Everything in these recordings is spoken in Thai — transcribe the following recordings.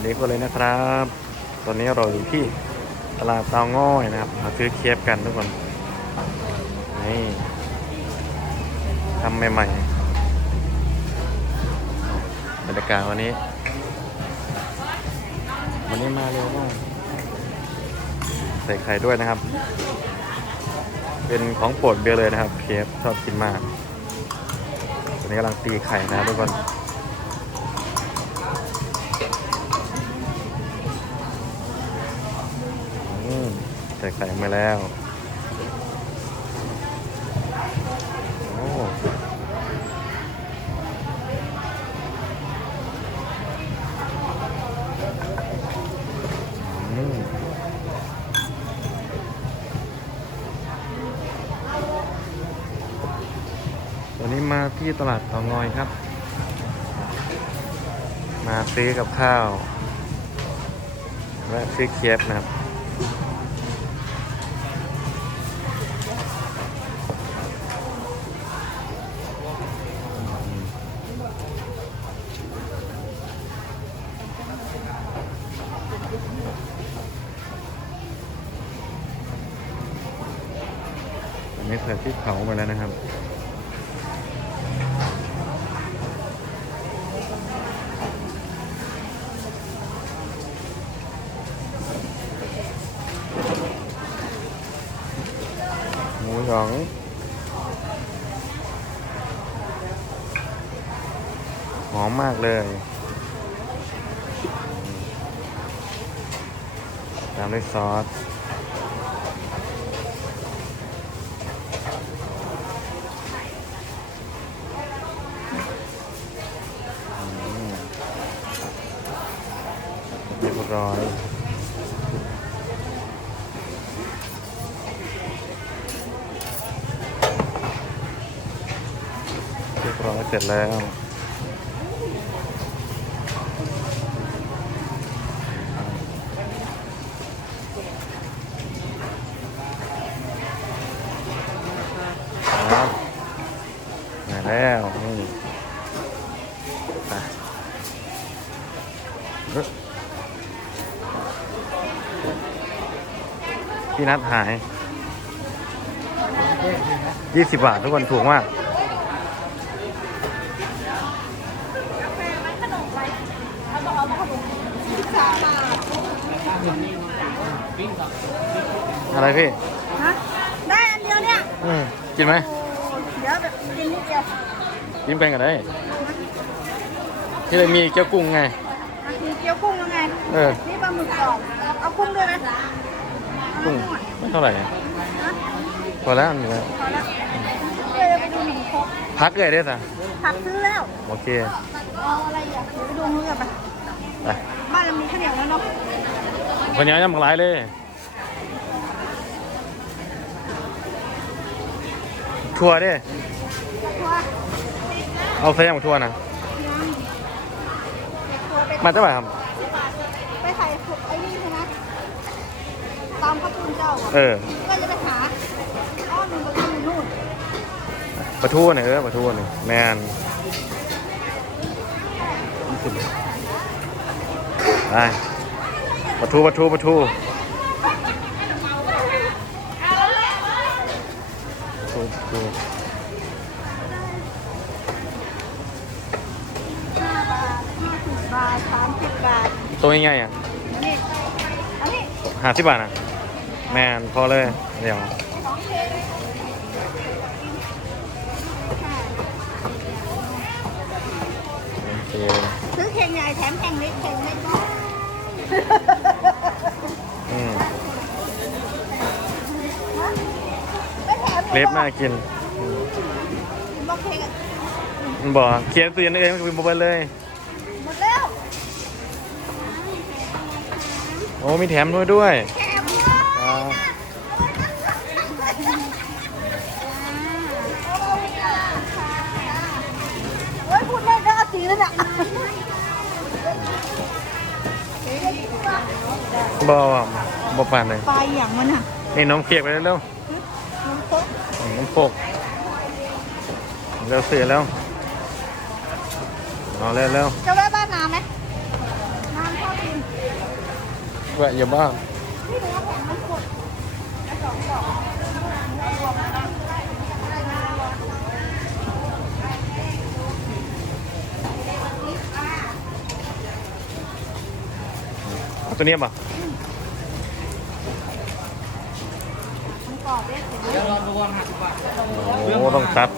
วันนี้ก็เลยนะครับ ตอนนี้เราอยู่ที่ตลาดเตาง่อยนะครับมาซื้อเคฟกันทุกคนนี่ทำใหม่ๆบรรยากาศวันนี้ วันนี้มาเร็วมากใส่ไข่ด้วยนะครับ เป็นของโปรดเบียเลยนะครับ เคฟชอบกินมากตอนนี้กำลังตีไข่นะทุกคน อืม ใส่ไข่มาแล้ว โอ้วันนี้มาที่ตลาดเตางอยครับ มาซื้อกับข้าวและซื้อเคียบนะครับ อันนี้ใส่เผามาแล้วนะครับหมูหยองหอมมากเลยตามด้วยซอส เร้อย เรียบร้อยเสร็จแล้วครับมาแล้วนี่ไปเอ้ย พี่นัดหาย 20 บาททุกคนถูกมากอะไรพี่ฮะได้อันเดียวเนี่ยอืมกินไหมโอ้เดี๋ยวแบบกินนิดเดียวกินเป็นกันได้ ที่เลยมีเกี๊ยวกุ้งไงอะมีเกี๊ยวกุ้งยังไงเออ นี่ปลาหมึกกรอบเอากุ้งด้วยไหม กุ้งเอาหน่อยไม่เท่าไหร่ฮะพอแล้วอันนี้แล้วพอแล้วเดี๋ยวไปดูหมูครกพักเลยได้สะผักซื้อแล้วโอเคเอาอะไรอีกอะเดี๋ยวไปดูมือกันไปไปบ้านเรามีข้าวเหนียวแล้วเนาะคนนี้ยังมักร้ายเลยทัวร์ดิทัวร์เอาใส่ยังทัวร์นะยังทัวร์ไปมาจะไปครับ ไปใส่ถุงไอ้นี่ใช่ไหม ตามพระคุณเจ้าอะเออก็จะไปหาอ้อมมันก็อยู่นู่นปลาทูหน่อยเออปลาทูหน่อยแมนยี่สิบไปปลาทูปลาทูปลาทูปลาทูปลาทูห้าบาทห้าสิบบาทสามสิบบาทตัวง่ายๆอะนี่อันนี้ ห้าสิบบาทอะ แมนพอเลย เดี๋ยวโอเคซื้อเข่งใหญ่แถมแข่งเล็กแข่งเล็กก็อืมไม่แถมเล็บน่ากินบอกเข่งอะมันบอกเขียนตัวยันเองมันเป็นโมบายเลยหมดแล้วโอ้มีแถมด้วยด้วย แถมเลย ครับ โอ้ยพูดเล่ นแล้วก็สีแล้วเนี่ยบอว่าบอปานเลยปลาอย่างมันอะนี่น้องเค้กไปเร็วมันโคกๆน้ำโคกเร็วเสียแล้วเอาเร็วเร็วจะแวะบ้านน้ำไหมน้ำชอบกินแวะเยอะมากที่เนื้อแข็งมันกดแล้วสองกล่องรวมแล้วได้มาร้อย เอาตัวนี้ป่ะมันกรอบเด็ดเห็นไหมโอ้ต้องตัด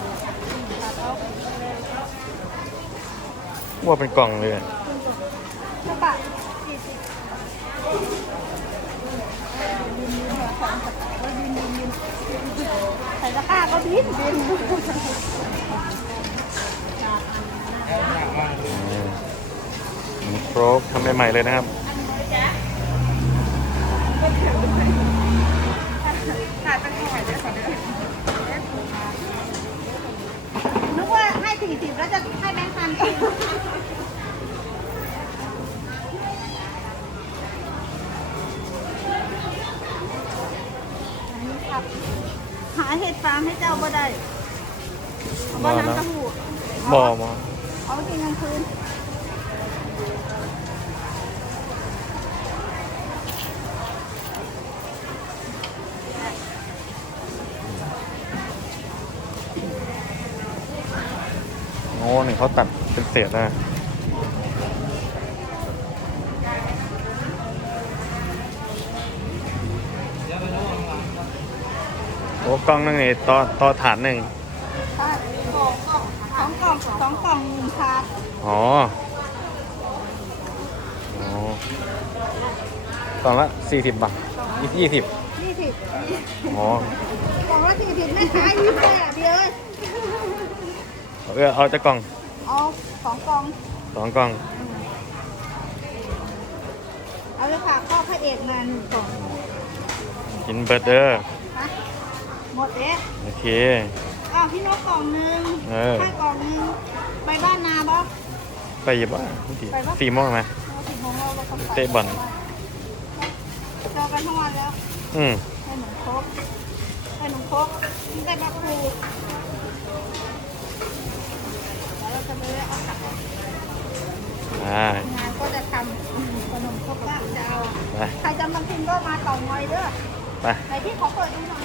ว่าเป็นกล่องเลยกระบะสี่สิบใส่ตะกร้าก็บินบินอืมครบทำใหม่ๆเลยนะครับ ขาดเป็นหน่วยเลยขอเดินนึกว่าให้สี่สิบแล้วจะให้แบงค์พันอีกอันนี้ครับ หาเห็ดฟางให้เจ้าบ่ได้เอาบ่น้ำเต้าหู้บ่อมาเอาไปกินกลางคืนโอ้นี่เขาตัดเป็นเศษนะ กล้องนึงนี่ต่อต่อฐานหนึ่งใช่สองกล่องสองกล่องสองกล่องหนึ่งชาอ๋ออ๋อกล่องละสี่สิบบาทยี่สิบยี่สิบอ๋อกล่องละสี่สิบไม่ขายยี่สิบแปดเดียวเอ้ยเออเอาจะกล่องเอาสองกล่องสองกล่อง เอาเลยค่ะข้อพระเอกมาหนึ่งกล่องกินเบิร์ดเดอร์นะ หมดเอ๊ะโอเค อ้าวพี่นกกล่องหนึ่งเออให้กล่องหนึ่งไปบ้านนาบ๊อบไปหยิบว่าไปปะ สี่โมงไหม เราสิบโมงเราเราก็ไปเตะบอล เจอกันทั้งวันแล้วอืมให้หนุ่มครบให้หนุ่มครบได้มาครูแล้วเราจะไปเลือกเอากลับอ่างานก็จะทำขนมครกก็จะเอา ไปใครจะมากินก็มาต่องอยเด้อไปไหนที่ขอเปิดดูหน่อย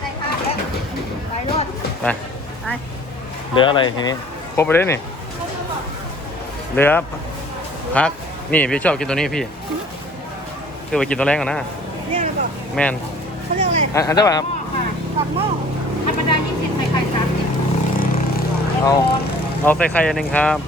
ได้ค่ะแล้วไปรถไป ไปเหลืออะไรทีนี้ครบไปเลยนี่เหลือพัก นี่พี่ชอบกินตัวนี้พี่คือไปกินตัวแรกก่อนนะ เรียกอะไรบอกแมนเขาเรียกอะไรอันอันเท่าไหร่ครับค่ะปักหม้อธรรมดา20ใส่ไข่30เอา เอาใส่ไข่อันหนึ่งครับ